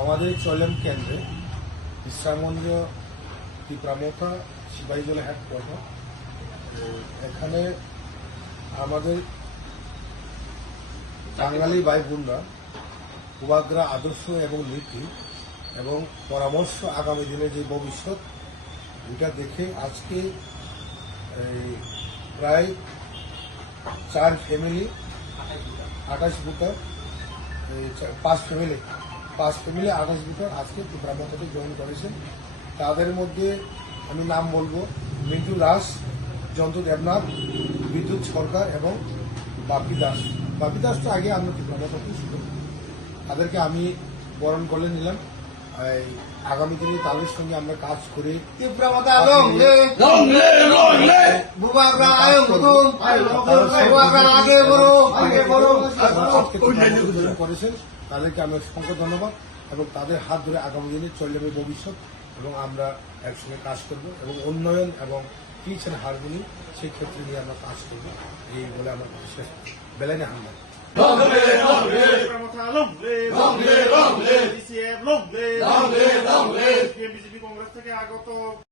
আমাদের চলেম কেন্দ্রে বিশ্রামগঞ্জ ত্রিপুরামথা সিপাহীজলা হেডকোয়ার্টার। এখানে আমাদের বাঙালি ভাই বোনরা উপাগ্রা আদর্শ এবং নীতি এবং পরামর্শ আগামী দিনে যে ভবিষ্যৎ এটা দেখে আজকে প্রায় 4 ফ্যামিলি 28 ভোটার 5 ফ্যামিলি 28 ভোটার আজকে ত্রিপুরামথাতে জয়েন করেছেন। তাদের মধ্যে আমি নাম বলবো মিন্টু দাস, জন্তু দেবনাথ, বিদ্যুৎ সরকার এবং বাপি দাস। বাপি দাস তো আগে আমরা ত্রিপুরামথাতে ছিল, তাদেরকে আমি বরণ করে নিলাম। আগামী দিনে তাদের সঙ্গে আমরা কাজ করে করেছেন, তাদেরকে আমি অসংখ্য ধন্যবাদ এবং তাদের হাত ধরে আগামী দিনে চলবে ভবিষ্যৎ এবং আমরা একসঙ্গে কাজ করব এবং উন্নয়ন এবং পিচ এন্ড হারমোনি সেই ক্ষেত্রে নিয়ে আমরা কাজ করব, এই বলে আমার শেষ বেলাইনে হামলা। বিজেপি কংগ্রেস থেকে আগত